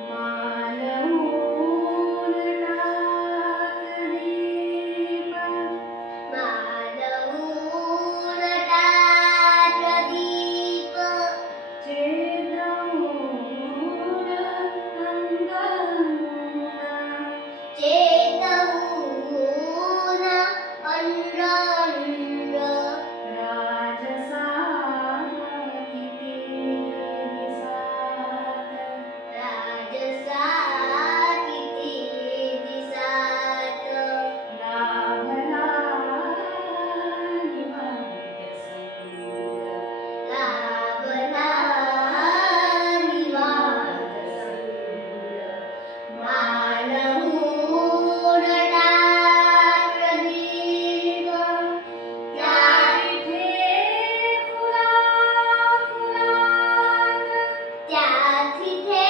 मालवून टाक दीप मालवून टाक दीप चेतवून अंग चेतवून अंग राजसा किती दिसात राजसा किती दिसात लाभला निवांत सूर लाभला निवांत सूर मालवून टाक दीप त्या तिथे फुला फुलात त्या तिथे